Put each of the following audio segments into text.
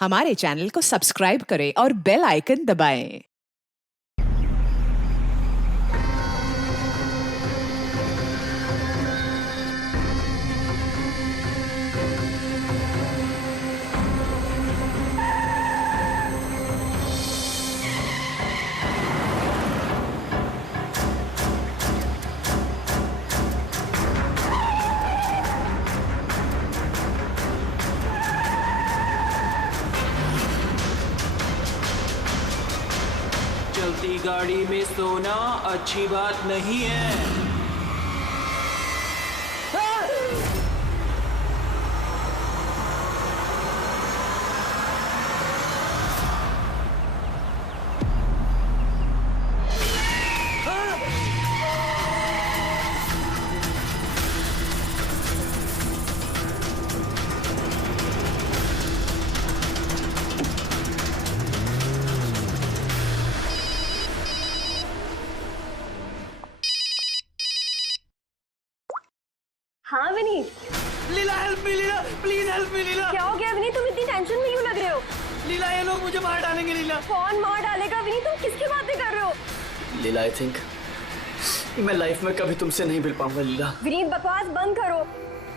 हमारे चैनल को सब्सक्राइब करें और बेल आइकन दबाएं। चलती गाड़ी में सोना अच्छी बात नहीं है। हाँ Vineet. Leela help me, Leela please help me Leela. क्या हो गया विनीत, तुम इतनी टेंशन में क्यों लग रहे हो? लीला ये लोग मुझे मार डालेंगे लीला। कौन मार डालेगा विनीत, तुम किसकी बातें कर रहे हो? लीला आई थिंक मैं लाइफ में कभी तुमसे नहीं मिल पाऊंगा लीला। विनीत बकवास बंद करो।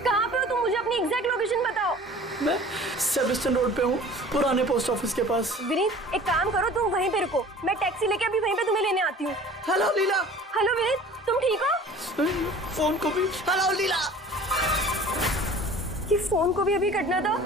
कहाँ पे हो तुम, मुझे अपनी एग्जैक्ट लोकेशन बताओ। मैं सेबस्टन रोड पे हूँ, पुराने पोस्ट ऑफिस के पास। विनीत एक काम करो, तुम वहीं पे रुको, मैं टैक्सी लेके अभी वहीं पे तुम्हें लेने आती हूँ। हेलो लीला। हेलो विनीत, तुम ठीक हो? फोन को भी हेलो लीला। कि फोन को भी अभी कटना था।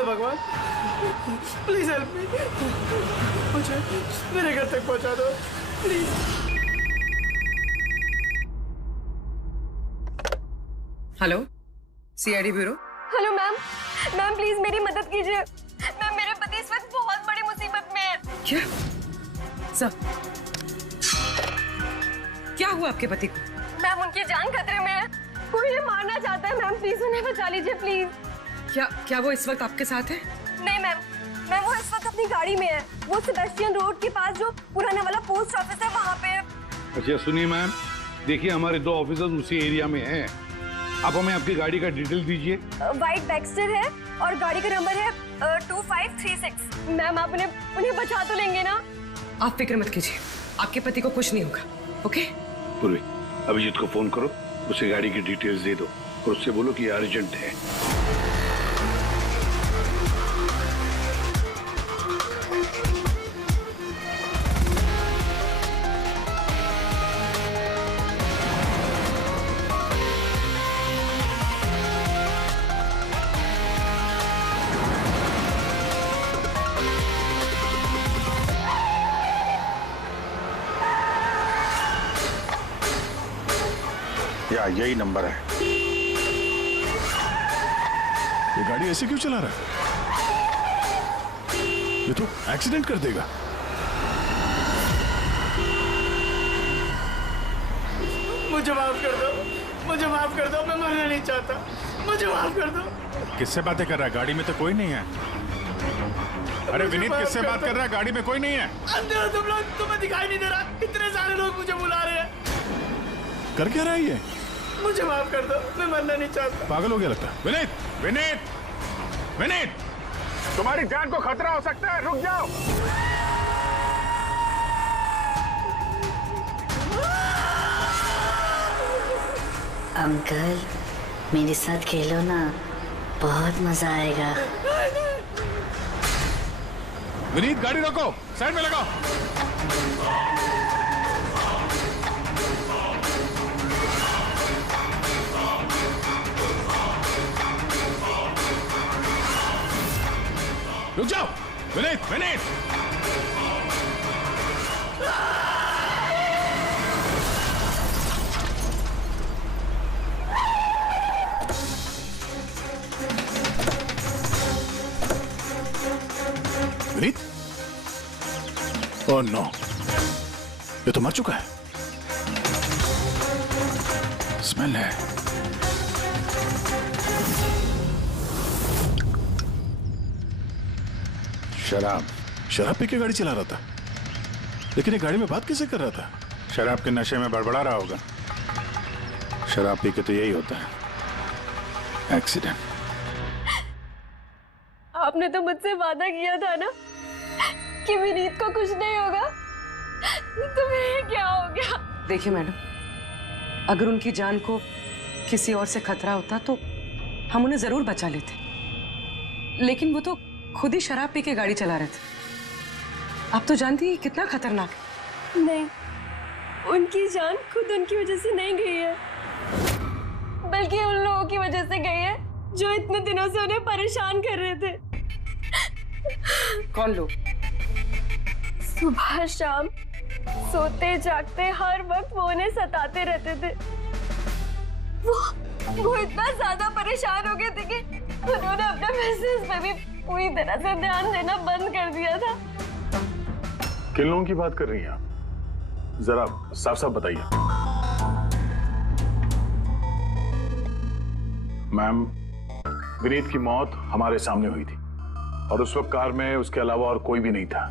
भगवान प्लीज हेल्प मी, मुझे मेरे घर तक पहुंचा दो please. Hello, CID bureau. Hello ma'am, ma'am please मेरी मदद कीजिए। मैम मेरे पति इस वक्त बहुत बड़ी मुसीबत में है। क्या सर, क्या हुआ आपके पति को? मैम उनकी जान खतरे में है, कोई उन्हें मारना चाहता है। मैम प्लीज उन्हें बचा लीजिए प्लीज। क्या वो इस वक्त आपके साथ है? नहीं मैम, मैम वो इस वक्त अपनी गाड़ी में है। वो सेबेस्टियन रोड के पास जो पुराने वाला पोस्ट ऑफिस है वहाँ पे है। अच्छा सुनिए मैम, देखिए हमारे 2 ऑफिसर्स उसी एरिया में हैं। आप हमें आपकी गाड़ी का डिटेल दीजिए। वाइट बैक्स्टर है और गाड़ी का नंबर है 2536। मैम आप उन्हें बचा तो लेंगे ना? आप फिक्र मत कीजिए, आपके पति को कुछ नहीं होगा। ओके पूर्वी, अभिजीत को फोन करो, उसे गाड़ी की डिटेल्स दे दो और उससे बोलो कि अर्जेंट है। या यही नंबर है। ये गाड़ी ऐसे क्यों चला रहा है? ये तो एक्सीडेंट कर देगा। मुझे माफ कर दो, मुझे माफ कर दो, मैं मरना नहीं चाहता, मुझे माफ कर दो। किससे बातें कर रहा है? गाड़ी में तो कोई नहीं है। अरे विनीत, किससे बात कर रहा है? गाड़ी में कोई नहीं है। अंधे हो तुम लोग, तुम्हें दिखाई नहीं दे रहा? इतने सारे लोग मुझे बुला रहे हैं। कर क्या रहा है ये? मुझे माफ कर दो, मैं मरना नहीं चाहता। पागल हो गया लगता है। विनीत, विनीत, विनीत, तुम्हारी जान को खतरा हो सकता है, रुक जाओ। अंकल मेरे साथ खेलो ना, बहुत मजा आएगा। विनीत गाड़ी रोको, साइड में लगाओ। रुक जाओ विनीत, विनीत। विनीत? ओह नो, ये तो मर चुका है। स्मेल है। शराब पी के गाड़ी चला रहा था, लेकिन ये गाड़ी में बात कैसे कर रहा था? शराब के नशे में बड़बड़ा रहा होगा। शराब पी के तो यही होता है, एक्सीडेंट। आपने तो मुझसे वादा किया था ना कि विनीत को कुछ नहीं होगा, तो फिर क्या हो गया? देखिए मैडम, अगर उनकी जान को किसी और से खतरा होता तो हम उन्हें जरूर बचा लेते, लेकिन वो तो खुद ही शराब पी के गाड़ी चला रहे थे। आप तो जानती हैं कितना खतरनाक है। नहीं, उनकी जान खुद उनकी वजह से नहीं गई है, बल्कि उन लोगों की वजह से गई है जो इतने दिनों से उन्हें परेशान कर रहे थे। कौन लोग? सुबह शाम सोते जागते हर वक्त वो उन्हें सताते रहते थे। वो इतना ज्यादा परेशान हो गए थे कि उन्होंने अपने बिजनेस पे भी पूरी तरह से ध्यान देना बंद कर दिया था। किन लोगों की बात कर रही हैं आप? जरा साफ साफ बताइए। मैम, विनीत की मौत हमारे सामने हुई थी और उस वक्त कार में उसके अलावा और कोई भी नहीं था,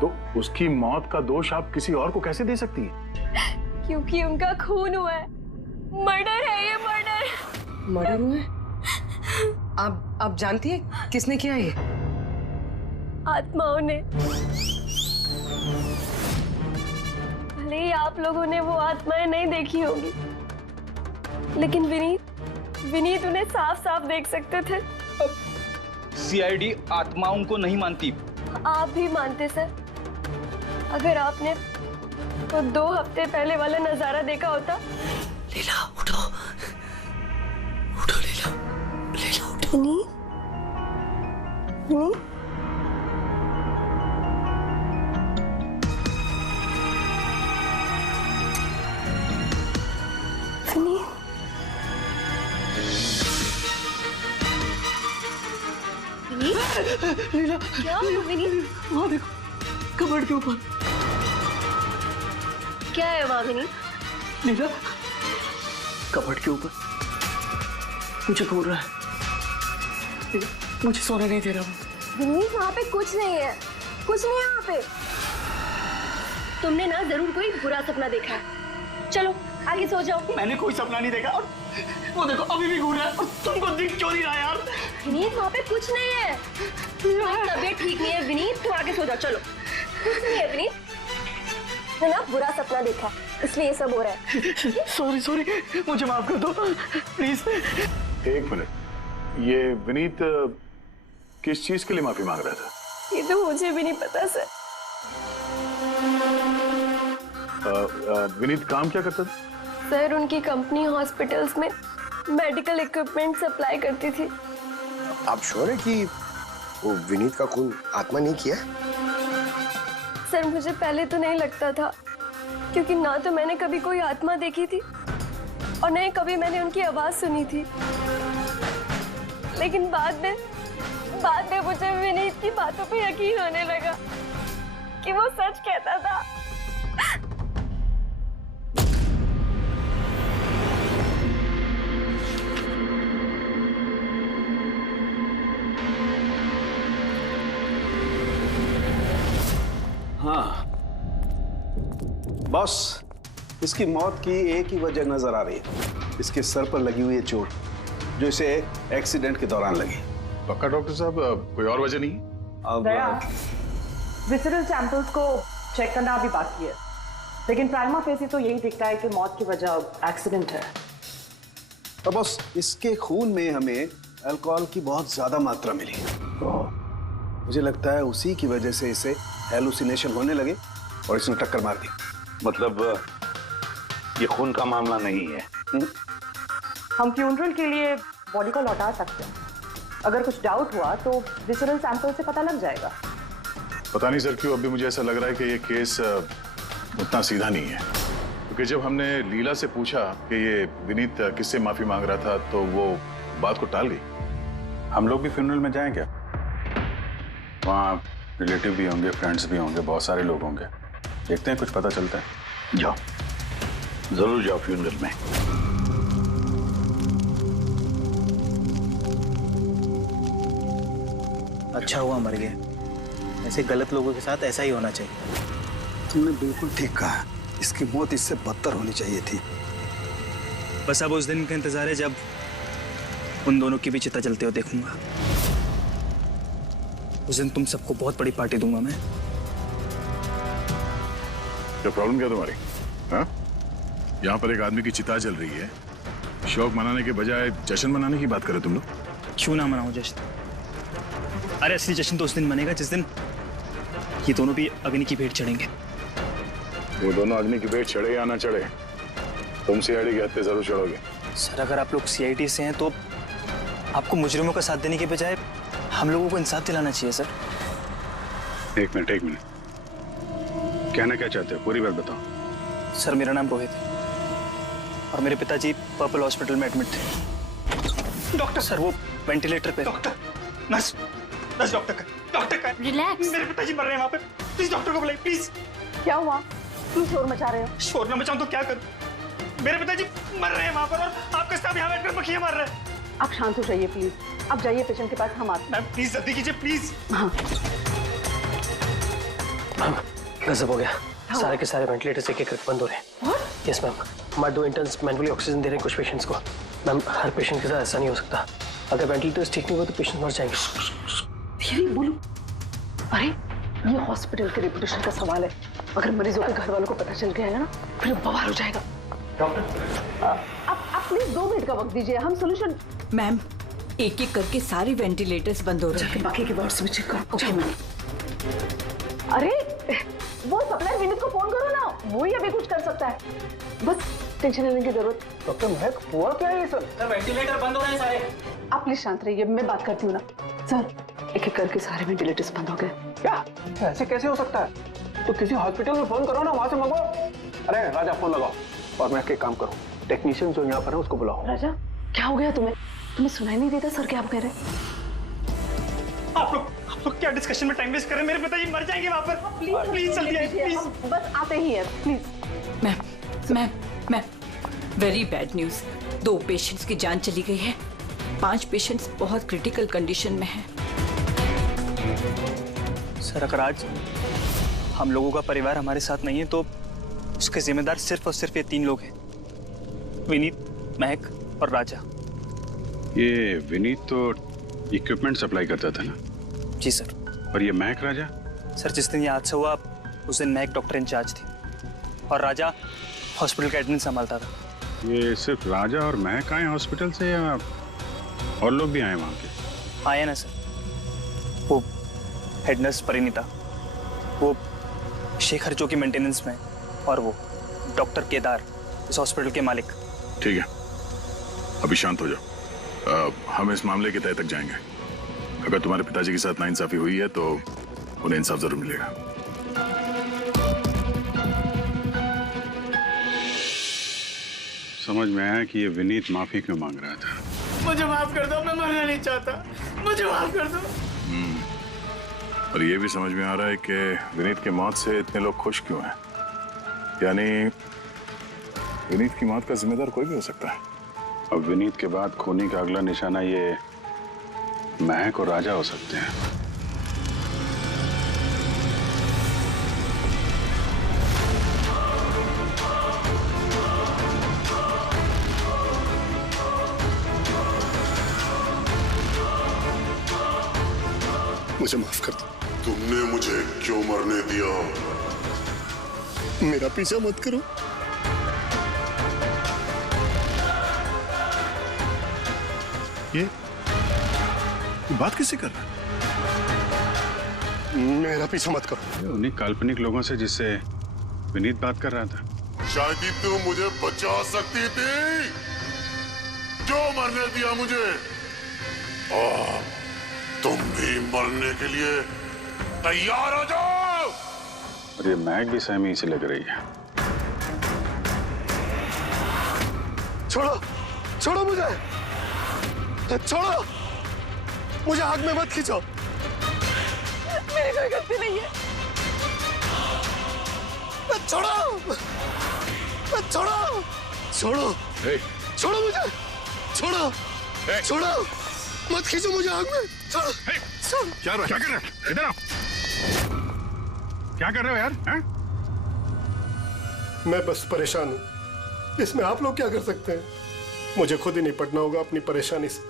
तो उसकी मौत का दोष आप किसी और को कैसे दे सकती हैं? क्योंकि उनका खून हुआ है। मर्डर है ये, मर्डर। मर्डर हुआ है? आप जानती हैं किसने किया ये? आत्माओं ने। भले ही आप लोगों ने वो आत्माएं नहीं देखी होगी, लेकिन विनीत उन्हें साफ साफ देख सकते थे। सीआईडी आत्माओं को नहीं मानती। आप भी मानते सर। अगर आपने तो 2 हफ्ते पहले वाला नजारा देखा होता। लीला उठो, उठो लीला, लीला उठो। विनीत, विनीत, लीला, क्या हुआ विनीत? वहाँ देखो, कबर्ड के ऊपर। क्या है वहाँ विनीत? लीला, कबर्ड के ऊपर मुझे घूर रहा है। लीला, मुझे सोने नहीं दे रहा वो। विनीत, वहाँ पे कुछ नहीं है, कुछ नहीं है वहाँ पे। तुमने ना जरूर कोई बुरा सपना देखा है। चलो आगे सो जाओ। मैंने कोई सपना नहीं देखा और वो देखो अभी भी घूर रहा है और तुमको दिख क्यों नहीं रहा यार? विनीत, वहाँ पे कुछ नहीं है। तुम्हारी तबीयत ठीक नहीं है विनीत, तुम आगे सो जाओ। चलो, कुछ नहीं है विनीत, है ना बुरा सपना देखा इसलिए ये सब हो रहा है। सॉरी, मुझे माफ कर दो प्लीज। एक मिनट, ये विनीत किस चीज के लिए माफी मांग रहा था? ये तो मुझे भी नहीं पता सर। विनीत काम क्या करता था? सर, उनकी कंपनी हॉस्पिटल्स में मेडिकल इक्विपमेंट सप्लाई करती थी। आप श्योर है कि वो विनीत का खून आत्मा नहीं किया? सर, मुझे पहले तो नहीं लगता था, क्योंकि ना तो मैंने कभी कोई आत्मा देखी थी और न ही कभी मैंने उनकी आवाज सुनी थी। लेकिन बाद में मुझे विनीत की बातों पे यकीन होने लगा कि वो सच कहता था। हाँ बॉस, इसकी मौत की एक ही वजह नजर आ रही है, इसके सर पर लगी हुई है चोट जो इसे एक्सीडेंट के दौरान लगी। पक्का डॉक्टर साहब, कोई और वजह नहीं? अब विसरल सैंपल्स को चेक करना अभी बाकी है, लेकिन प्राइमा फेसी तो यही दिखता है कि मौत की वजह एक्सीडेंट है। तो बॉस, इसके खून में हमें अल्कोहल की बहुत ज्यादा मात्रा मिली, तो मुझे लगता है उसी की वजह से इसे हेलुसिनेशन होने लगे और इसने टक्कर मार दी। मतलब ये खून का मामला नहीं है। हम फ्यूनरल के लिए बॉडी को लौटा सकते हैं। अगर कुछ डाउट हुआ तो विसरल सैंपल से पता लग जाएगा। पता नहीं सर क्यों अभी मुझे ऐसा लग रहा है कि ये केस उतना सीधा नहीं है, क्योंकि जब हमने लीला से पूछा कि ये विनीत किससे माफी मांग रहा था तो वो बात को टाल गई। हम लोग भी फ्यूनरल में जाएं क्या? वहाँ रिलेटिव भी होंगे, फ्रेंड्स भी होंगे, बहुत सारे लोग होंगे। देखते हैं कुछ पता चलता है। जाओ, जरूर जाओ फ्यूनरल में। अच्छा हुआ मर गया। ऐसे गलत लोगों के साथ ऐसा ही होना चाहिए। तुमने बिल्कुल ठीक कहा, इसकी मौत इससे बदतर होनी चाहिए थी। बस अब उस दिन का इंतजार है जब उन दोनों की भी चिता जलते हुए देखूंगा। उस दिन तुम सबको बहुत बड़ी पार्टी दूंगा मैं। क्या प्रॉब्लम क्या तुम्हारी? हाँ? यहाँ पर एक आदमी की चिता जल रही है, शौक मनाने के बजाय जश्न मनाने की बात करो तुम लोग। क्यों ना मनाओ जश्न? अरे असली जश्न तो उस दिन मनेगा जिस दिन ये दोनों भी अग्नि की भेंट चढ़ेंगे। वो दोनों अग्नि की भेंट चढ़े या ना चढ़े, तुम सीआईडी के हत्थे जरूर चढ़ोगे। सर अगर आप लोग सीआईडी से हैं तो आपको मुजरिमों का साथ देने के बजाय हम लोगों को इंसाफ दिलाना चाहिए सर। एक मिनट कहना क्या चाहते हो, पूरी बात बताओ। सर मेरा नाम रोहित है और मेरे पिताजी पर्पल हॉस्पिटल में एडमिट थे। डॉक्टर सर वो वेंटिलेटर पे। डॉक्टर, नर्स डॉक्टर का रिलैक्स। मेरे पिताजी मर रहे हैं वहाँ पे, प्लीज डॉक्टर को बुलाइए प्लीज। क्या हुआ? क्यों शोर मचा रहे हो? शोर ना मचाऊं तो क्या करूं? मेरे पिताजी मर रहे हैं वहाँ पर और आपका स्टाफ यहाँ बैठकर मक्खियाँ मार रहा है। आप शांत हो जाइए प्लीज। आप जाइए पेशेंट के पास, हम आते हैं। मैम प्लीज जल्दी कीजिए प्लीज। हाँ गजब हो गया, सारे के सारे वेंटिलेटर्स एक एक बंद हो रहे हैं। यस मैम, हमारे 2 इंटर्न्स मैनुअली ऑक्सीजन दे रहे हैं कुछ पेशेंट्स को। मैम हर पेशेंट के साथ ऐसा नहीं हो सकता, अगर वेंटिलेटर्स ठीक नहीं हुआ तो पेशेंट मर जाएंगे। धीरे बोलो। अरे ये हॉस्पिटल के रेपुटेशन का सवाल है, अगर मरीजों के घर वालों को पता चल गया है ना फिर बवाल हो जाएगा। आप प्लीज 2 मिनट का वक्त दीजिए, हम सोल्यूशन। मैम एक एक करके सारे वेंटिलेटर्स बंद हो रहे हैं। बाकी के वार्ड्स में चेक करो। Okay ma'am. अरे वो सप्लायर विनीत को फोन करो ना, वो ही अभी कुछ कर सकता है। बस टेंशन लेने की जरूरत। डॉक्टर महक हुआ क्या है सर? सर वेंटिलेटर बंद हो रहे हैं सारे। आप प्लीज शांत रहिए, मैं बात करती हूँ ना। सर एक एक करके सारे वेंटिलेटर्स बंद हो गए। क्या ऐसे कैसे हो सकता है? तो किसी हॉस्पिटल में फोन करो ना, वहां से मंगवाओ। अरे राजा फोन लगाओ और मैं एक काम करूँ, टेक्नीशियन जो यहाँ पर है उसको बुलाओ। राजा क्या हो गया तुम्हें? तुम्हें सुनाई नहीं देता सर क्या आप कह रहे? आप लोग क्या डिस्कशन में टाइम वेस्ट कर रहे हैं? मेरे पिताजी मर जाएंगे वहाँ पर। प्लीज जल्दी आइए प्लीज। बस आते ही है please. Ma'am very bad news. 2 patients की जान चली गई है, 5 पेशेंट्स बहुत क्रिटिकल कंडीशन में हैं। सर अगर आज हम लोगों का परिवार हमारे साथ नहीं है तो उसके जिम्मेदार सिर्फ और सिर्फ ये 3 लोग हैं, विनीत, महक और राजा। ये विनीत तो इक्विपमेंट सप्लाई करता था ना? जी सर। और ये महक राजा? सर जिस दिन ये हादसा हुआ उस दिन महक डॉक्टर इंचार्ज थी और राजा हॉस्पिटल का एडमिन संभालता था। ये सिर्फ राजा और महक आए हॉस्पिटल से या और लोग भी आए वहाँ के? आए ना सर, वो हेड नर्स परिणीता, वो शेखर जो की मेंटेनेंस में, और वो डॉक्टर केदार इस हॉस्पिटल के मालिक। ठीक है, अभी शांत हो जाओ। हम इस मामले के तह तक जाएंगे। अगर तुम्हारे पिताजी के साथ नाइंसाफी हुई है तो उन्हें इंसाफ जरूर मिलेगा। समझ में आया कि ये विनीत माफी क्यों मांग रहा था। मुझे माफ कर दो, मैं मरना नहीं चाहता, मुझे माफ कर दो। और ये भी समझ में आ रहा है कि विनीत की मौत से इतने लोग खुश क्यों हैं। यानी विनीत की मौत का जिम्मेदार कोई भी हो सकता है। अब विनीत के बाद खूनी का अगला निशाना ये महक और राजा हो सकते हैं। मुझे माफ कर दो। तुमने मुझे क्यों मरने दिया? मेरा पीछा मत करो। ये बात किससे कर रहा है? मेरा पीछा मत करो। उन्हीं काल्पनिक लोगों से जिससे विनीत बात कर रहा था। शायद ही तुम मुझे बचा सकती थी। क्यों मरने दिया मुझे? तुम भी मरने के लिए तैयार हो जाओ। और ये महक भी सहमी से लग रही है। छोड़ो, छोड़ो मुझे, छोड़ो मुझे, आग में मत खींचो। कोई गलती नहीं है। छोड़ो, छोड़ो, छोड़ो, छोड़ो मुझे, छोड़ो, छोड़ो, मत खींचो मुझे आग में, छोड़ो। क्या कर रहे हो? इधर आओ। क्या कर रहे हो यार? हैं? मैं बस परेशान हूँ, इसमें आप लोग क्या कर सकते हैं? मुझे खुद ही निपटना होगा अपनी परेशानी से।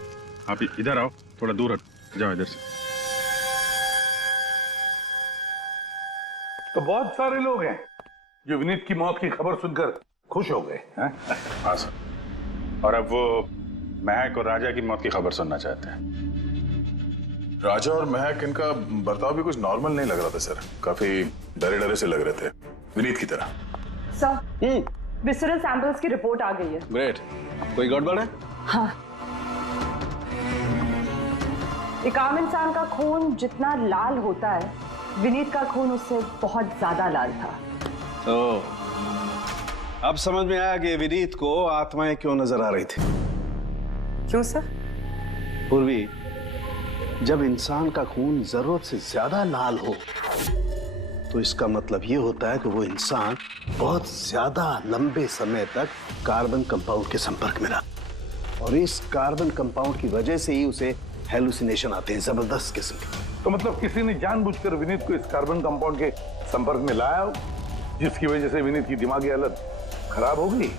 आप इधर आओ, थोड़ा दूर हट जाओ इधर से। तो बहुत सारे लोग हैं जो विनीत की मौत की खबर सुनकर खुश हो गए हैं। हाँ सर, और अब वो महक और राजा की मौत की खबर सुनना चाहते हैं। राजा और महक, इनका बर्ताव भी कुछ नॉर्मल नहीं लग रहा था सर। काफी डरे डरे से लग रहे थे, विनीत की तरह। सर, विसरल सैंपल्स की रिपोर्ट आ गई है। ग्रेट। कोई गड़बड़ है? हाँ, एक आम इंसान का खून जितना लाल होता है, विनीत का खून उससे बहुत ज्यादा लाल था। तो अब समझ में आया कि विनीत को आत्माएं क्यों नजर आ रही थी। क्यों सर? पूर्वी, जब इंसान का खून जरूरत से ज्यादा लाल हो तो इसका मतलब ये होता है कि वो इंसान बहुत ज्यादा लंबे समय तक कार्बन कंपाउंड के संपर्क में रहा, और इस कार्बन कंपाउंड की वजह से ही उसे हेलुसिनेशन आते हैं, जबरदस्त किस्म के। तो मतलब किसी ने जानबूझकर विनीत को इस कार्बन कंपाउंड के संपर्क में लाया हो, जिसकी वजह से विनीत की दिमागी हालत खराब हो गई,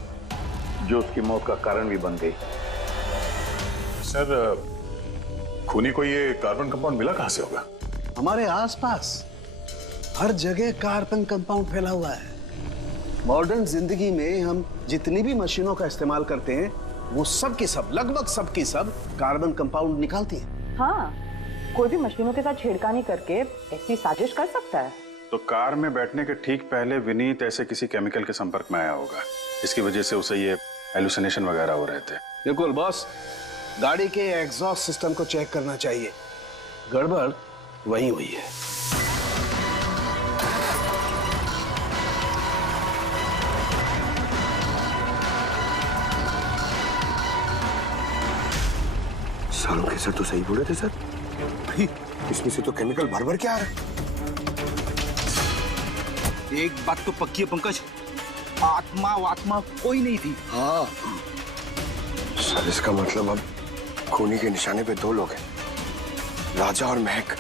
जो उसकी मौत का कारण भी बन गई। सर, खूनी को ये कार्बन कंपाउंड मिला कहां से होगा? हमारे आसपास हर जगह कार्बन कंपाउंड फैला हुआ है। मॉडर्न जिंदगी में हम जितनी भी मशीनों का इस्तेमाल करते हैं, वो सब की सब, लगभग सब की सब कार्बन कंपाउंड निकालती हैं। हाँ, कोई भी मशीनों के साथ छेड़खानी करके ऐसी साजिश कर सकता है। तो कार में बैठने के ठीक पहले विनीत ऐसे किसी केमिकल के संपर्क में आया होगा, इसकी वजह से उसे ये हेलुसिनेशन वगैरह हो रहे थे। बिल्कुल बॉस, गाड़ी के एग्जॉस्ट सिस्टम को चेक करना चाहिए, गड़बड़ वही हुई है। सालों के सर तो सही बोले थे सर, भाई इसमें से तो केमिकल भर भर के आ रहा है। एक बात तो पक्की है पंकज, आत्मा कोई नहीं थी। हाँ सर, इसका मतलब अब खूनी के निशाने पे दो लोग हैं, राजा और महक।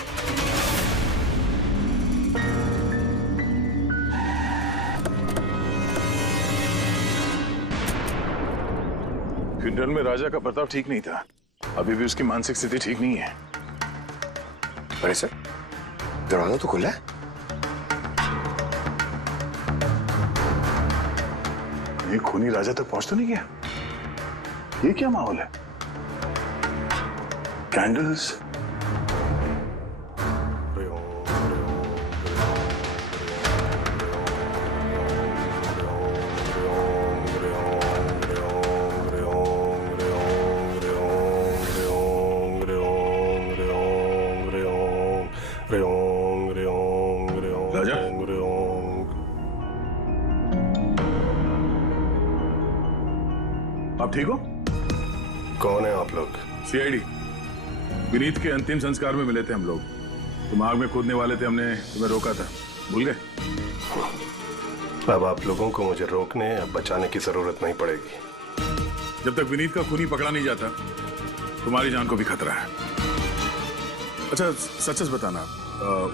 फ्यूनरल में राजा का बर्ताव ठीक नहीं था, अभी भी उसकी मानसिक स्थिति ठीक नहीं है। अरे सर, दरवाजा तो खुला है। ये खूनी राजा तक पहुंच तो नहीं गया? ये क्या माहौल है? कैंडल्स, राजा, आप ठीक हो? कौन है आप लोग? सीआईडी। विनीत के अंतिम संस्कार में मिले थे हम लोग, तुम आग में कूदने वाले थे, हमने तुम्हें रोका था, भूल गए? अब आप लोगों को मुझे रोकने या बचाने की जरूरत नहीं पड़ेगी। जब तक विनीत का खूनी पकड़ा नहीं जाता, तुम्हारी जान को भी खतरा है। अच्छा सच सच बताना,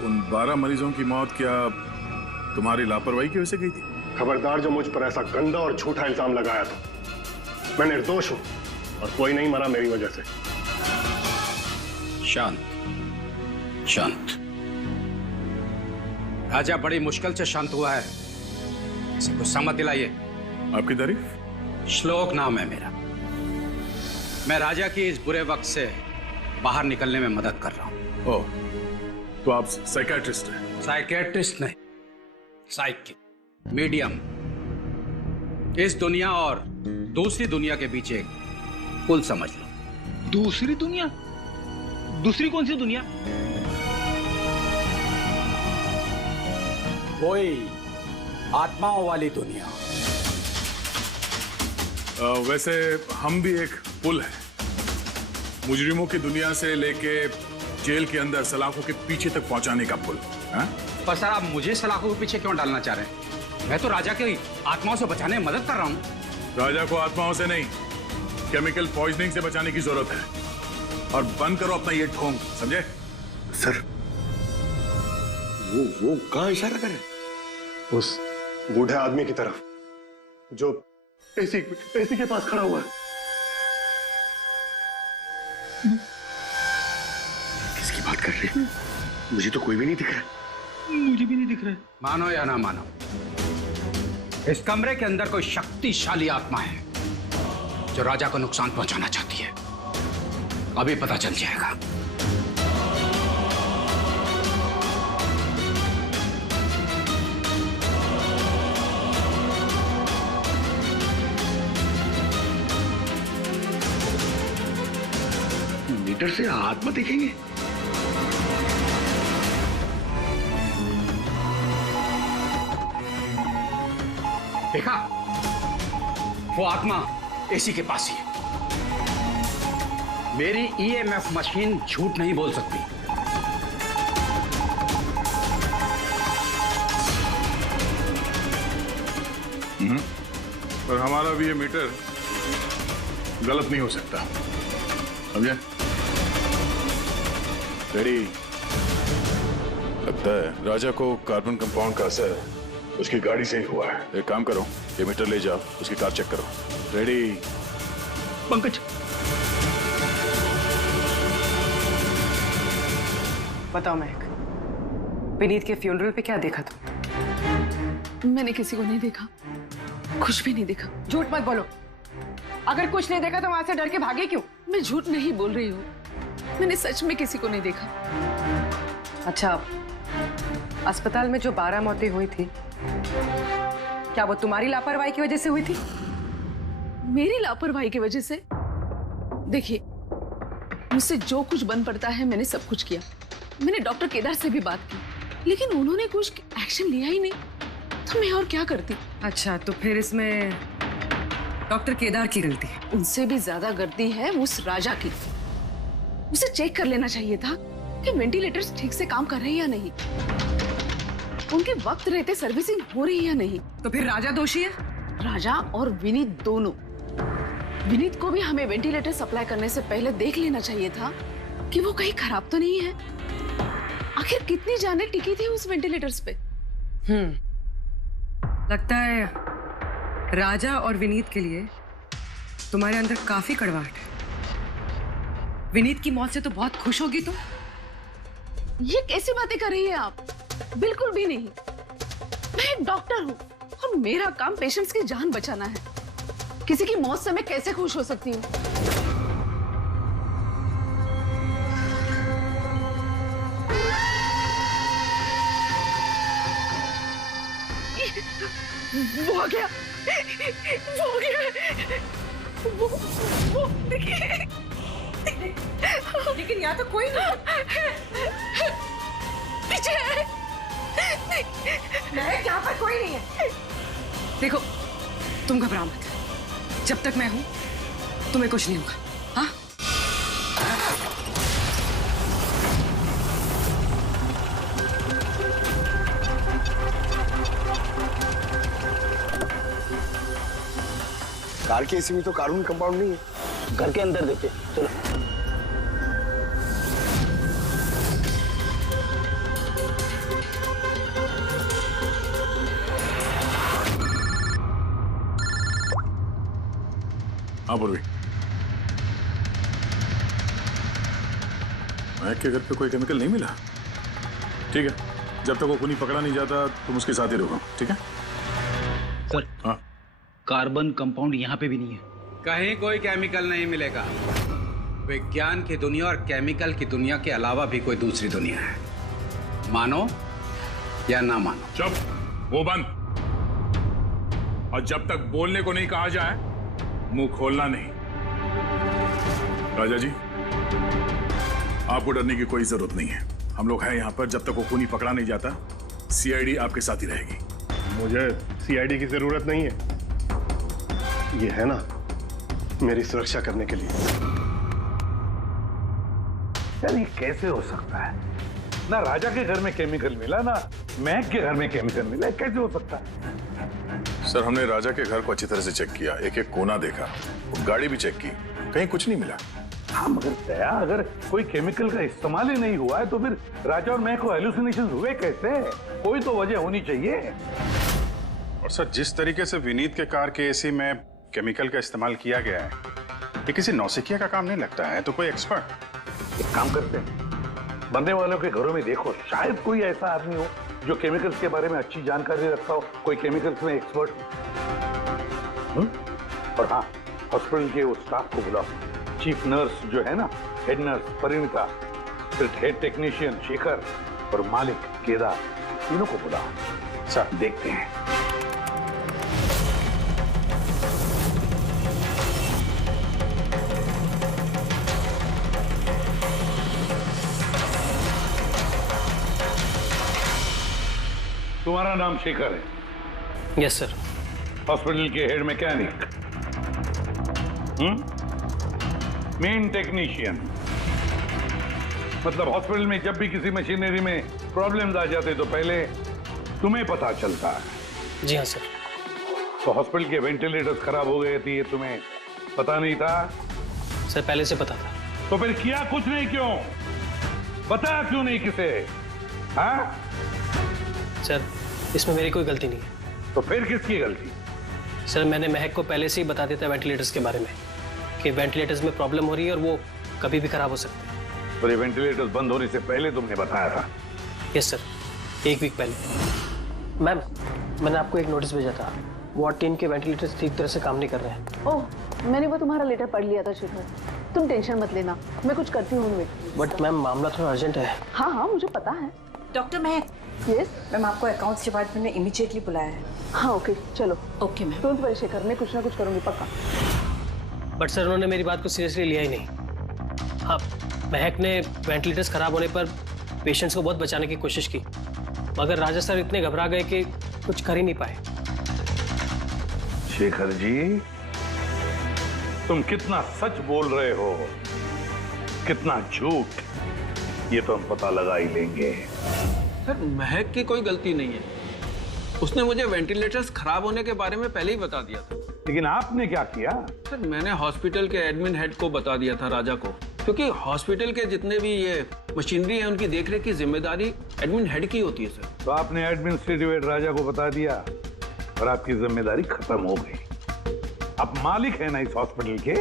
उन 12 मरीजों की मौत क्या तुम्हारी लापरवाही की वजह से गई थी? खबरदार जो मुझ पर ऐसा गंदा और झूठा इल्जाम लगाया तो। मैं निर्दोष हूं और कोई नहीं मरा मेरी वजह से। शांत शांत। राजा बड़ी मुश्किल से शांत हुआ है, इसे गुस्सा मत दिलाइए। आपकी तारीफ? श्लोक नाम है मेरा। मैं राजा की इस बुरे वक्त से बाहर निकलने में मदद कर रहा हूं। ओह, तो आप साइकियाट्रिस्ट हैं? साइकियाट्रिस्ट नहीं, साइकिक, मीडियम। इस दुनिया और दूसरी दुनिया के बीच एक पुल समझ लो। दूसरी दुनिया? दूसरी कौन सी दुनिया? वही आत्माओं वाली दुनिया। वैसे हम भी एक पुल है, मुजरिमों की दुनिया से लेके जेल के अंदर सलाखों के पीछे तक पहुंचाने का पुल। पर सर, आप मुझे सलाखों के पीछे क्यों डालना चाह रहे हैं? मैं तो राजा की आत्माओं से बचाने में मदद कर रहा हूँ। राजा को आत्माओं से नहीं, केमिकल पॉइजनिंग से बचाने की जरूरत है। और बंद करो अपना ये ढोंग, समझे? सर, वो कहाँ इशारा करे? उस बूढ़े आदमी की तरफ जो एसी के पास खड़ा हुआ है। किसकी बात कर रहे हैं? मुझे तो कोई भी नहीं दिख रहा। मुझे भी नहीं दिख रहा है। मानो या ना मानो, इस कमरे के अंदर कोई शक्तिशाली आत्मा है जो राजा को नुकसान पहुंचाना चाहती है। अभी पता चल जाएगा। मीटर से आत्मा देखेंगे? देखा, वो आत्मा एसी के पास ही है। मेरी ईएमएफ मशीन झूठ नहीं बोल सकती। पर हमारा भी ये मीटर गलत नहीं हो सकता, समझे? रेडी? लगता है राजा को कार्बन कंपाउंड का असर उसकी गाड़ी से ही हुआ है। एक काम करो, ये मीटर ले जाओ, उसकी कार चेक करो। रेडी? पंकज, बताओ महक, विनीत के फ्यूनरल पे क्या देखा तुम? मैंने किसी को नहीं देखा, कुछ भी नहीं देखा। झूठ मत बोलो। अगर कुछ नहीं देखा तो वहां से डर के भागे क्यों? मैं झूठ नहीं बोल रही हूँ, मैंने सच में किसी को नहीं देखा। अच्छा, अस्पताल में जो 12 मौतें हुई थी, क्या वो तुम्हारी लापरवाही की वजह से हुई थी? मेरी लापरवाही की वजह से? देखिए, मुझसे जो कुछ बन पड़ता है मैंने सब कुछ किया। मैंने डॉक्टर केदार से भी बात की, लेकिन उन्होंने कुछ एक्शन लिया ही नहीं, तो मैं और क्या करती? अच्छा, तो फिर इसमें डॉक्टर केदार की गलती है? उनसे भी ज्यादा गलती है उस राजा की। उसे चेक कर लेना चाहिए था कि वेंटिलेटर्स ठीक से काम कर रहे हैं या नहीं, उनके वक्त रहते सर्विसिंग हो रही है या नहीं। तो फिर राजा दोषी है? राजा और विनीत दोनों। विनीत को भी हमें वेंटिलेटर सप्लाई करने से पहले देख लेना चाहिए था कि वो कहीं खराब तो नहीं है। आखिर कितनी जानें टिकी थी उस वेंटिलेटर्स पे? लगता है राजा और विनीत के लिए तुम्हारे अंदर काफी कड़वाहट है। विनीत की मौत से तो बहुत खुश होगी तुम। ये कैसी बातें कर रही है आप? बिल्कुल भी नहीं। मैं एक डॉक्टर हूँ और मेरा काम पेशेंट्स की जान बचाना है। किसी की मौत से मैं कैसे खुश हो सकती हूँ? वो आ गया, वो आ गया, वो देखिए। लेकिन यहाँ तो कोई नहीं। पीछे यहाँ पर कोई नहीं है। देखो, तुम घबराओ मत। जब तक मैं हूं तुम्हें कुछ नहीं होगा। हाँ? कार के एसी में तो कार्बन कंपाउंड नहीं है। घर के अंदर देखिए, चलो। हाँ पूर्वी, महक के घर पे कोई केमिकल नहीं मिला? ठीक है, जब तक वो खूनी पकड़ा नहीं जाता तुम उसके साथ ही रहो, ठीक है? सर, हाँ? कार्बन कंपाउंड यहाँ पे भी नहीं है। कहीं कोई केमिकल नहीं मिलेगा। विज्ञान की दुनिया और केमिकल की दुनिया के अलावा भी कोई दूसरी दुनिया है, मानो या ना मानो। चुप, वो बंद। और जब तक बोलने को नहीं कहा जाए मुंह खोलना नहीं। राजा जी, आपको डरने की कोई जरूरत नहीं है। हम लोग हैं यहाँ पर। जब तक वो खूनी पकड़ा नहीं जाता सीआईडी आपके साथ ही रहेगी। मुझे सीआईडी की जरूरत नहीं है, ये है ना मेरी सुरक्षा करने के लिए। यार ये कैसे हो सकता है? ना राजा के घर में केमिकल मिला, ना महक के घर में केमिकल मिला, कैसे हो सकता है? सर हमने राजा के घर को अच्छी तरह से चेक किया, एक एक कोना देखा, गाड़ी भी चेक की, कहीं कुछ नहीं मिला। हाँ मगर दया, अगर कोई केमिकल का इस्तेमाल ही नहीं हुआ है तो फिर राजा और महक को हेलुसिनेशन हुए कैसे? कोई तो वजह होनी चाहिए। और सर जिस तरीके से विनीत के कार के एसी में केमिकल का इस्तेमाल किया गया है, ये किसी नौसिखिया का काम नहीं लगता है, तो कोई एक्सपर्ट। एक काम करते हैं, बनने वालों के घरों में देखो, शायद कोई ऐसा आदमी हो जो केमिकल्स के बारे में अच्छी जानकारी रखता हो, कोई केमिकल्स में एक्सपर्ट। और हाँ, हॉस्पिटल के उस स्टाफ को बुलाओ, चीफ नर्स जो है ना, हेड नर्स परिणीता, फिर हेड टेक्नीशियन शेखर और मालिक केदार, तीनों को बुलाओ। सर देखते हैं। तुम्हारा नाम शेखर है? Yes sir. हॉस्पिटल के हेड मैकेनिक, मेन टेक्नीशियन, मतलब हॉस्पिटल में जब भी किसी मशीनरी में प्रॉब्लम्स आ जाते तो पहले तुम्हें पता चलता है? जी हाँ सर। तो हॉस्पिटल के वेंटिलेटर्स खराब हो गए थे, ये तुम्हें पता नहीं था? सर पहले से पता था। तो फिर किया कुछ नहीं क्यों? बताया क्यों नहीं किसे? हाँ सर इसमें मेरी कोई गलती नहीं है। तो फिर किसकी गलती? सर मैंने महक को पहले से ही बता दिया था वेंटिलेटर्स के बारे में, कि वेंटिलेटर्स में प्रॉब्लम हो रही है और वो कभी भी खराब हो सकते हैं। तो ये वेंटिलेटर्स बंद होने से पहले तुमने बताया था? यस सर, 1 वीक पहले। मैम मैंने आपको एक नोटिस भेजा था, वार्ड 3 के वेंटिलेटर्स ठीक तरह से काम नहीं कर रहे हैं। ओह मैंने वो तुम्हारा लेटर पढ़ लिया था शेखर, तुम टेंशन मत लेना, मैं कुछ करती हूँ। बट मैम मामला थोड़ा अर्जेंट है। हाँ हाँ मुझे पता है। डॉक्टर महक। यस मैम, आपको अकाउंट्स डिपार्टमेंट में इमीडिएटली बुलाया है। हाँ ओके चलो। Okay ma'am. Don't worry Shekhar, मैं कुछ ना कुछ करूँगी पक्का। बट सर उन्होंने मेरी बात को सीरियसली लिया ही नहीं। हाँ महक ने वेंटिलेटर्स खराब होने पर पेशेंट्स को बहुत बचाने की कोशिश की, मगर राजा सर इतने घबरा गए कि कुछ कर ही नहीं पाए। शेखर जी, तुम कितना सच बोल रहे हो, कितना झूठ, ये तो हम पता लगा ही लेंगे। सर महक की कोई गलती नहीं है, उसने मुझे वेंटिलेटर्स खराब होने के बारे में पहले ही बता दिया था। लेकिन आपने क्या किया? सर मैंने हॉस्पिटल के एडमिन हेड को बता दिया था, राजा को, क्योंकि हॉस्पिटल के जितने भी ये मशीनरी है उनकी देखरेख की जिम्मेदारी एडमिन हेड की होती है सर। तो आपने एडमिनिस्ट्रेटिव हेड राजा को बता दिया और आपकी जिम्मेदारी खत्म हो गई। आप मालिक है ना इस हॉस्पिटल के,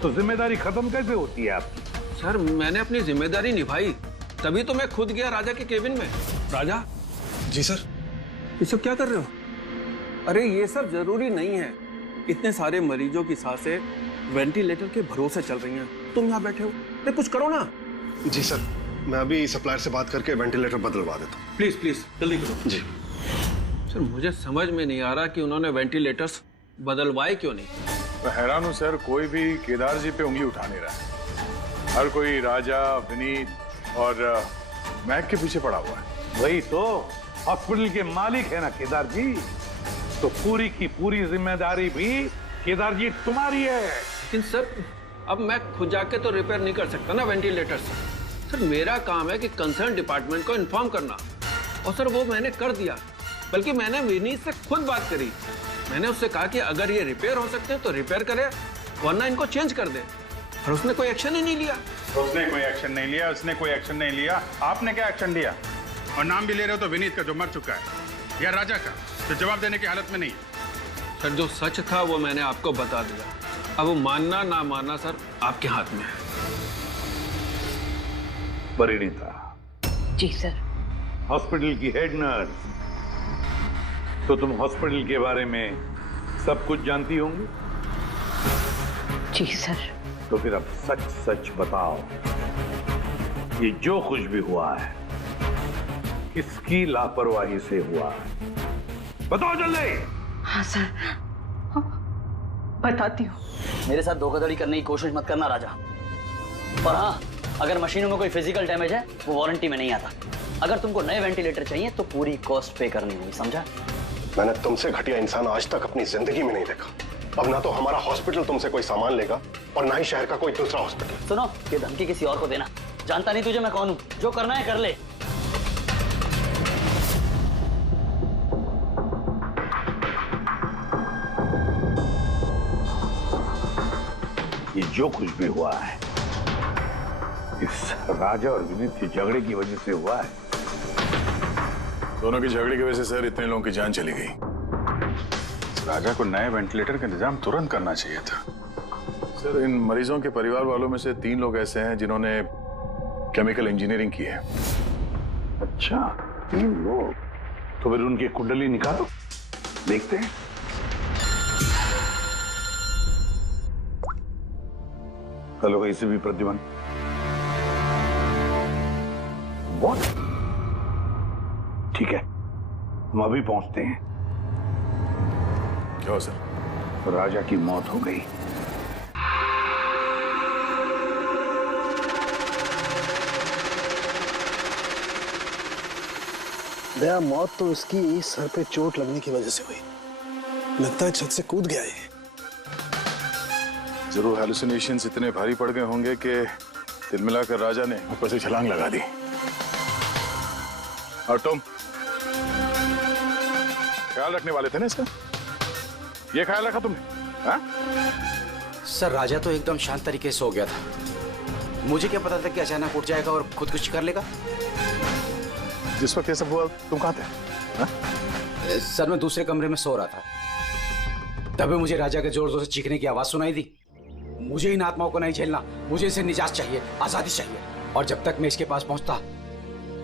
तो जिम्मेदारी खत्म कैसे होती है आपकी? सर मैंने अपनी जिम्मेदारी निभाई, तभी तो मैं खुद गया राजा के केबिन में। राजा। जी सर। ये सब क्या कर रहे हो? अरे ये सब जरूरी नहीं है, इतने सारे मरीजों की सांसें वेंटिलेटर के भरोसे चल रही हैं, तुम यहाँ बैठे हो, अरे कुछ करो ना। जी सर, मैं अभी सप्लायर से बात करके वेंटिलेटर बदलवा देता हूँ। प्लीज प्लीज जल्दी करो। जी सर मुझे समझ में नहीं आ रहा कि उन्होंने वेंटिलेटर्स बदलवाए क्यों नहीं। मैं हैरान हूँ सर, कोई भी केदार जी पे उंगली उठा नहीं रहा है। हर कोई राजा, विनीत और महक के पीछे पड़ा हुआ है। वही तो, हॉस्पिटल के मालिक है ना केदार जी, तो पूरी की पूरी जिम्मेदारी भी केदार जी तुम्हारी है। लेकिन सर अब मैं खुद जाके तो रिपेयर नहीं कर सकता ना वेंटिलेटर्स। सर मेरा काम है कि कंसर्न डिपार्टमेंट को इन्फॉर्म करना, और सर वो मैंने कर दिया। बल्कि मैंने विनीत से खुद बात करी, मैंने उससे कहा कि अगर ये रिपेयर हो सकते हैं तो रिपेयर करे, वरना इनको चेंज कर दे, और उसने कोई एक्शन ही नहीं लिया। उसने कोई एक्शन नहीं लिया, उसने कोई एक्शन नहीं लिया। आपने क्या एक्शन लिया? और नाम भी ले रहे हो तो विनीत का जो मर चुका है, या राजा का जो जवाब देने की हालत में नहीं है। सर जो सच था वो मैंने आपको बता दिया, अब वो मानना ना मानना सर आपके हाथ में है। परिणीता। जी सर। हॉस्पिटल की हेड नर्स, तो तुम हॉस्पिटल के बारे में सब कुछ जानती होंगी? जी सर। तो फिर अब सच सच बताओ, ये जो कुछ भी हुआ है किसकी लापरवाही से हुआ है? बताओ जल्दी। हाँ सर, बताती हूँ। मेरे साथ धोखाधड़ी करने की कोशिश मत करना राजा। और हाँ, अगर मशीनों में कोई फिजिकल डैमेज है वो वारंटी में नहीं आता। अगर तुमको नए वेंटिलेटर चाहिए तो पूरी कॉस्ट पे करनी होगी, समझा? मैंने तुमसे घटिया इंसान आज तक अपनी जिंदगी में नहीं देखा। अब ना तो हमारा हॉस्पिटल तुमसे कोई सामान लेगा और ना ही शहर का कोई दूसरा हॉस्पिटल। सुनो, ये धमकी किसी और को देना जानता नहीं तुझे मैं कौन हूँ? जो करना है कर ले। ये जो कुछ भी हुआ है इस राजा और विनीत के झगड़े की वजह से हुआ है। दोनों की झगड़े की वजह से सर इतने लोगों की जान चली गई। राजा को नए वेंटिलेटर का इंतजाम तुरंत करना चाहिए था। सर इन मरीजों के परिवार वालों में से 3 लोग ऐसे हैं जिन्होंने केमिकल इंजीनियरिंग की है। अच्छा 3 लोग? तो फिर उनकी कुंडली निकालो, देखते हैं। Hello ACP Pradyuman. बहुत ठीक है, हम अभी पहुंचते हैं। क्या हो सर? राजा की मौत हो गई। दया, मौत तो इसकी सर पे चोट लगने की वजह से हुई। लगता है छत से कूद गया है। जरूर हेलुसिनेशंस इतने भारी पड़ गए होंगे कि दिल मिलाकर राजा ने ऊपर से छलांग लगा दी। और तुम ख्याल रखने वाले थे ना इसका? ये ख्याल रखा तुमने? हाँ? सर राजा तो एकदम शांत तरीके से सो गया था। मुझे क्या पता था कि अचानक उठ जाएगा और खुदकुशी कर लेगा। जिस वक्त ये सब हुआ तुम कहाँ थे? हाँ? सर मैं दूसरे कमरे में सो रहा था, तभी मुझे राजा के जोर जोर से चीखने की आवाज सुनाई दी। मुझे इन आत्माओं को नहीं झेलना, मुझे इसे निजात चाहिए, आजादी चाहिए। और जब तक मैं इसके पास पहुंचता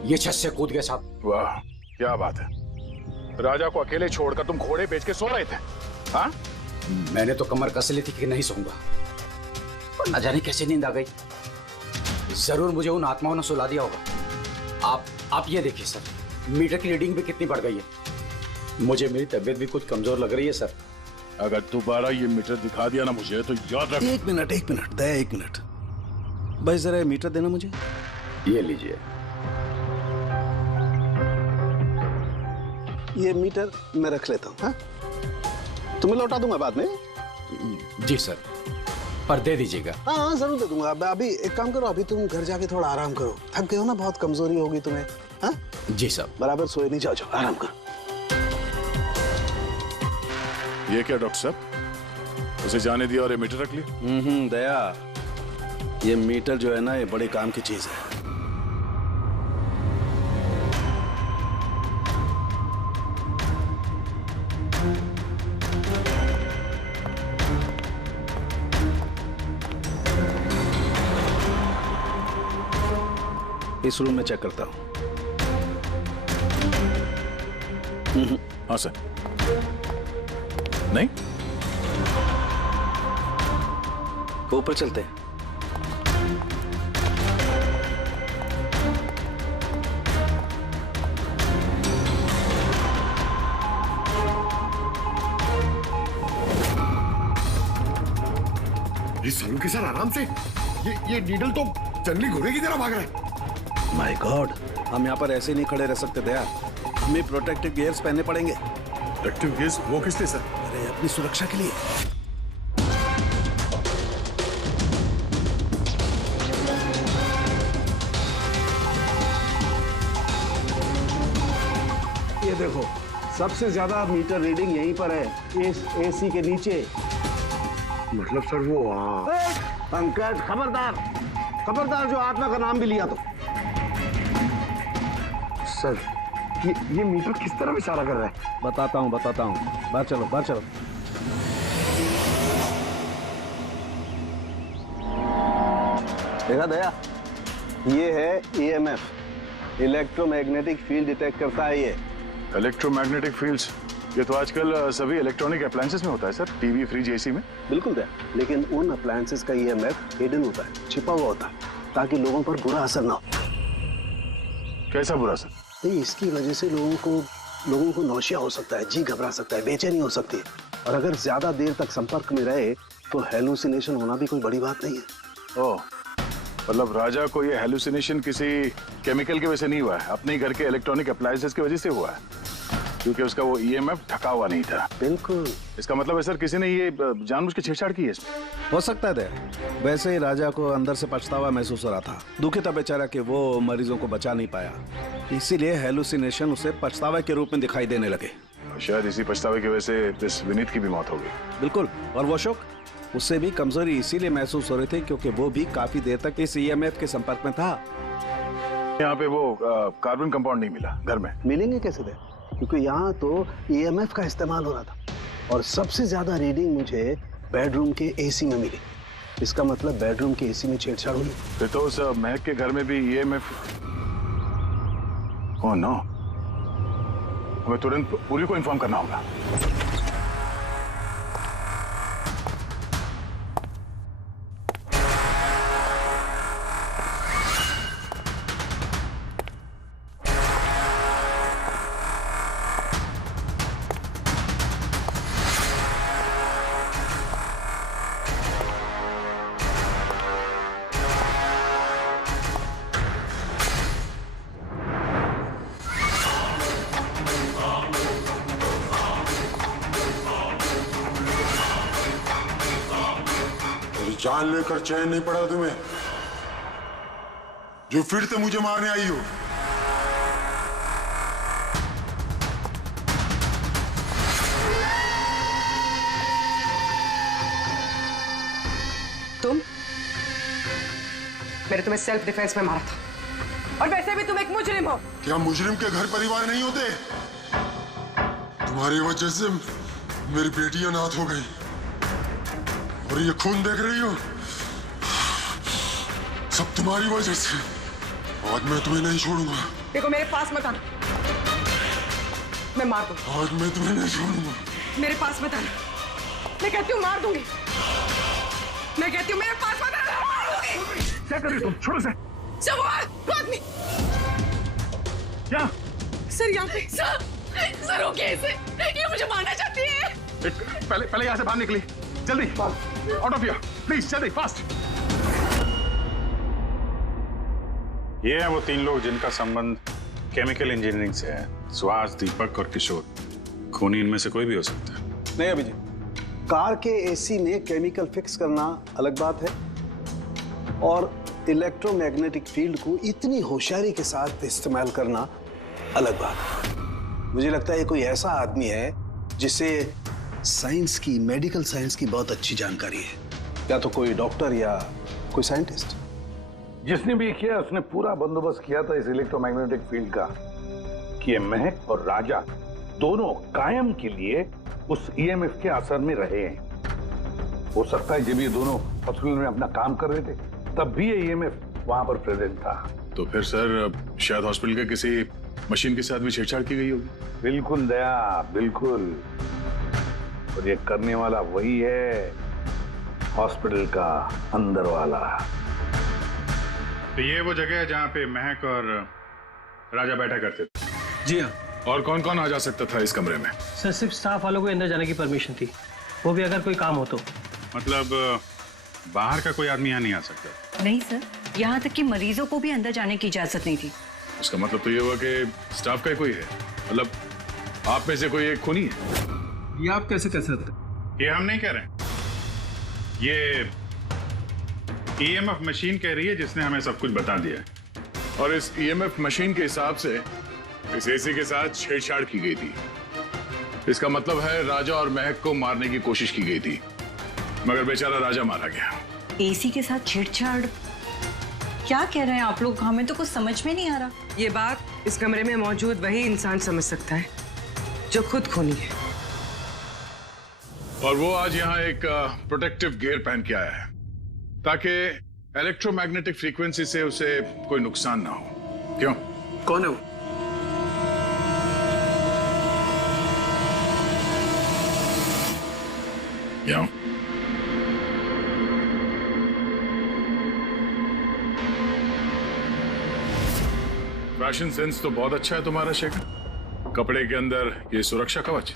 ये छत से कूद गया साहब। वाह क्या बात है, राजा को अकेले छोड़कर तुम घोड़े बेच के सो रहे थे? हाँ? मैंने तो कमर कस ली थी कि नहीं सोऊंगा, पर न जाने कैसे नींद आ गई। जरूर मुझे उन आत्माओं ने सुला दिया होगा। आप ये देखिए सर, मीटर की रीडिंग भी कितनी बढ़ गई है। मुझे मेरी तबीयत भी कुछ कमजोर लग रही है सर। अगर दोबारा ये मीटर दिखा दिया ना मुझे तो याद रख। एक मिनट दया, 1 मिनट भाई, जरा मीटर देना मुझे। ये लीजिए। ये मीटर मैं रख लेता हूँ। हाँ? तुम्हें लौटा दूंगा बाद में। जी सर, पर दे दीजिएगा। हाँ जरूर दे दूंगा। अभी एक काम करो, अभी तुम घर जाके थोड़ा आराम करो। थक गए हो ना, बहुत कमजोरी होगी तुम्हें। हाँ? जी सर। बराबर सोए नहीं, जाओ आराम करो। ये क्या डॉक्टर साहब, उसे जाने दिया और ये मीटर रख लिया? दया, ये मीटर जो है ना, ये बड़े काम की चीज है। इस रूम में चेक करता हूं। हाँ सर। नहीं, ऊपर चलते हैं। ये सालू के सर आराम से, ये नीडल तो जंगली घोड़े की तरह भाग रहा है। माय गॉड, हम यहाँ पर ऐसे नहीं खड़े रह सकते दया, हमें प्रोटेक्टिव गियर्स पहनने पड़ेंगे। Protective gears? वो किस लिए सर? अरे अपनी सुरक्षा के लिए। ये देखो, सबसे ज्यादा मीटर रीडिंग यहीं पर है, इस एसी के नीचे। मतलब सर वो पंकज खबरदार जो आत्मा का नाम भी लिया तो। सर ये मीटर किस तरह इशारा कर रहा है? बताता हूँ बाहर चलो। देखा दया, ये है EMF, इलेक्ट्रोमैग्नेटिक फील्ड डिटेक्ट करता है ये। इलेक्ट्रोमैग्नेटिक फील्ड्स, ये तो आजकल सभी इलेक्ट्रॉनिक अप्लायंसेस में होता है सर, टीवी, फ्रिज, एसी में। बिल्कुल दया, लेकिन उन अप्लायंसेस का EMF हिडन होता है, छिपा हुआ होता है, ताकि लोगों पर बुरा असर ना हो। कैसा बुरा असर? इसकी वजह से लोगों को नौशिया हो सकता है, जी घबरा सकता है, बेचैनी हो सकती है, और अगर ज्यादा देर तक संपर्क में रहे तो हेलुसिनेशन होना भी कोई बड़ी बात नहीं है। ओह, मतलब राजा को ये हेलुसिनेशन किसी केमिकल की वजह से नहीं हुआ है, अपने घर के इलेक्ट्रॉनिक अप्लायंसेस की वजह से हुआ है। क्योंकि उसका वो ईएमएफ ढका हुआ नहीं था। बिल्कुल। इसका मतलब है सर किसी ने ये जानबूझ के छेड़छाड़ की है इसमें। हो सकता है। वैसे ही राजा को अंदर से पछतावा महसूस हो रहा था। दुखी था बेचारा कि वो मरीजों को बचा नहीं पाया, इसीलिए हेलुसिनेशन उसे पछतावे के रूप में दिखाई देने लगे। शायद इसी पछतावे की वजह से इस विनीत की भी मौत हो गई। बिल्कुल। और वो अशोक, उससे भी कमजोरी इसीलिए महसूस हो रही थी क्योंकि वो भी काफी देर तक इस ईएमएफ के संपर्क में था। यहाँ पे वो कार्बन कंपाउंड नहीं मिला घर में। मिलेंगे कैसे थे? क्योंकि यहाँ तो ईएमएफ का इस्तेमाल हो रहा था और सबसे ज्यादा रीडिंग मुझे बेडरूम के एसी में मिली। इसका मतलब बेडरूम के एसी में छेड़छाड़ हुई। फिर तो उस महक के घर में भी ईएमएफ। ओह नो, हमें तुरंत पूरी को इन्फॉर्म करना होगा। जान लेकर चैन नहीं पड़ा तुम्हें, जो फिर से मुझे मारने आई हो। तुम? मैंने तुम्हें सेल्फ डिफेंस में मारा था और वैसे भी तुम एक मुजरिम हो। क्या मुजरिम के घर परिवार नहीं होते? तुम्हारी वजह से मेरी बेटी अनाथ हो गई और ये खून देख रही हो, सब तुम्हारी वजह से। आज मैं तुम्हें नहीं छोड़ूंगा। देखो मेरे पास मत आना, मैं मार दूंगा। आज मैं तुम्हें नहीं छोड़ूंगा। मेरे पास मत आना, मैं कहती हूँ मार दूंगी। मैं कहती हूँ मेरे पास मत आना, मार दूंगी। क्या कर रही तुम? छोड़ो से। सब आदमी क्या? सर यहाँ पे सर हो कैसे? ये मुझे मारना चाहती है। पहले यहाँ से बाहर निकली, जल्दी आउट ऑफ हियर प्लीज, जल्दी फास्ट। ये हैं वो 3 लोग जिनका संबंध केमिकल इंजीनियरिंग से है। सुहास, दीपक और किशोर। खूनी इनमें से कोई भी हो सकता है। नहीं अभिजीत, कार के एसी में केमिकल फिक्स करना अलग बात है और इलेक्ट्रोमैग्नेटिक फील्ड को इतनी होशियारी के साथ इस्तेमाल करना अलग बात है। मुझे लगता है ये कोई ऐसा आदमी है जिसे साइंस की, मेडिकल साइंस की बहुत अच्छी जानकारी है, या तो कोई डॉक्टर या कोई साइंटिस्ट। जिसने भी किया उसने पूरा बंदोबस्त किया था इस इलेक्ट्रोमैग्नेटिक फील्ड का कि ये महक और राजा दोनों कायम के लिए उस ईएमएफ के असर में रहे हैं। हो सकता है जब ये दोनों हॉस्पिटल में अपना काम कर रहे थे तब भी ये ईएमएफ वहां पर प्रेजेंट था। तो फिर सर शायद हॉस्पिटल के किसी मशीन के साथ भी छेड़छाड़ की गई होगी। बिल्कुल दया, बिल्कुल। और ये करने वाला वही है, हॉस्पिटल का अंदर वाला। तो ये वो जगह है जहाँ पे महक और राजा बैठा करते थे? जी हाँ। और कौन कौन आ जा सकता था इस कमरे में? सर सिर्फ स्टाफ वालों को अंदर जाने की परमिशन थी, वो भी अगर कोई काम हो तो। मतलब बाहर का कोई आदमी यहाँ नहीं आ सकता? नहीं सर, यहाँ तक कि मरीजों को भी अंदर जाने की इजाजत नहीं थी। इसका मतलब तो ये हुआ कि स्टाफ का कोई है, मतलब आप में से कोई एक खूनी है। ये आप कैसे कह सकते हैं? ये हम नहीं कह रहे हैं, ये ईएमएफ मशीन कह रही है जिसने हमें सब कुछ बता दिया है। और इस ईएमएफ मशीन के हिसाब से इस एसी के साथ छेड़छाड़ की गई थी। इसका मतलब है राजा और महक को मारने की कोशिश की गई थी, मगर बेचारा राजा मारा गया। एसी के साथ छेड़छाड़? क्या कह रहे हैं आप लोग? हमें तो कुछ समझ में नहीं आ रहा। ये बात इस कमरे में मौजूद वही इंसान समझ सकता है जो खुद खूनी है। और वो आज यहाँ एक प्रोटेक्टिव गियर पहन के आया है ताकि इलेक्ट्रोमैग्नेटिक फ्रीक्वेंसी से उसे कोई नुकसान ना हो। क्यों? कौन है वो? क्यों? फैशन सेंस तो बहुत अच्छा है तुम्हारा शेखर। कपड़े के अंदर ये सुरक्षा कवच।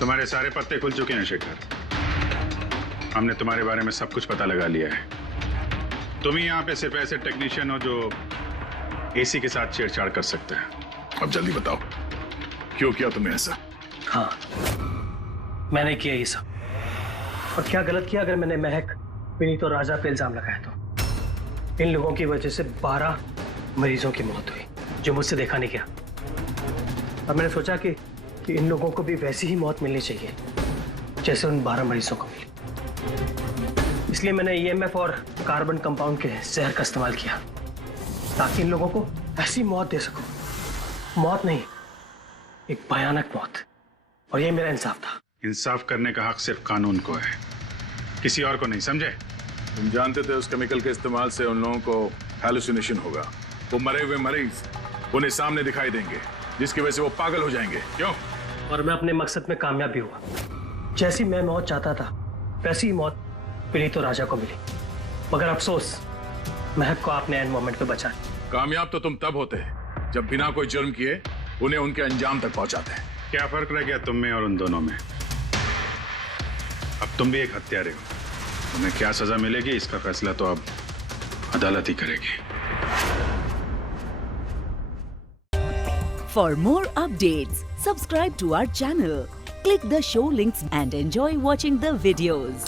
तुम्हारे सारे पत्ते खुल चुके हैं शेखर। हमने तुम्हारे बारे में सब कुछ पता लगा लिया है। तुम ही यहाँ पे सिर्फ ऐसे टेक्नीशियन हो जो एसी के साथ छेड़छाड़ कर सकते हैं। अब जल्दी बताओ, क्यों किया तुमने ऐसा? हाँ, मैंने किया ये सब। और क्या गलत किया अगर मैंने महक, विनीत और राजा पे इल्जाम लगाया तो? इन लोगों की वजह से 12 मरीजों की मौत हुई जो मुझसे देखा नहीं गया। और मैंने सोचा कि इन लोगों को भी वैसी ही मौत मिलनी चाहिए जैसे उन 12 मरीजों को मिली। इसलिए मैंने EMF और कार्बन कंपाउंड के जहर का इस्तेमाल किया ताकि इन लोगों को ऐसी मौत दे सकूं। मौत नहीं, एक भयानक मौत। और ये मेरा इंसाफ था। इंसाफ करने का हक सिर्फ कानून को है, किसी और को नहीं, समझे? तुम जानते थे उस केमिकल के इस्तेमाल से उन लोगों को हैलुसिनेशन होगा। वो मरे हुए मरीज उन्हें सामने दिखाई देंगे जिसकी वजह से वो पागल हो जाएंगे। क्यों? और मैं अपने मकसद में कामयाब भी हुआ। जैसी मैं मौत चाहता था वैसी ही मौत विनीत और राजा को मिली। मगर अफसोस, महक को आपने एंड मोमेंट पे बचा। कामयाब तो तुम तब होते जब बिना कोई जुर्म किए उन्हें उनके अंजाम तक पहुंचाते। क्या फर्क रह गया तुम में और उन दोनों में? अब तुम भी एक हत्यारे हो। तुम्हें क्या सजा मिलेगी इसका फैसला तो अब अदालत ही करेगी। For more updates, subscribe to our channel, click the show links and enjoy watching the videos.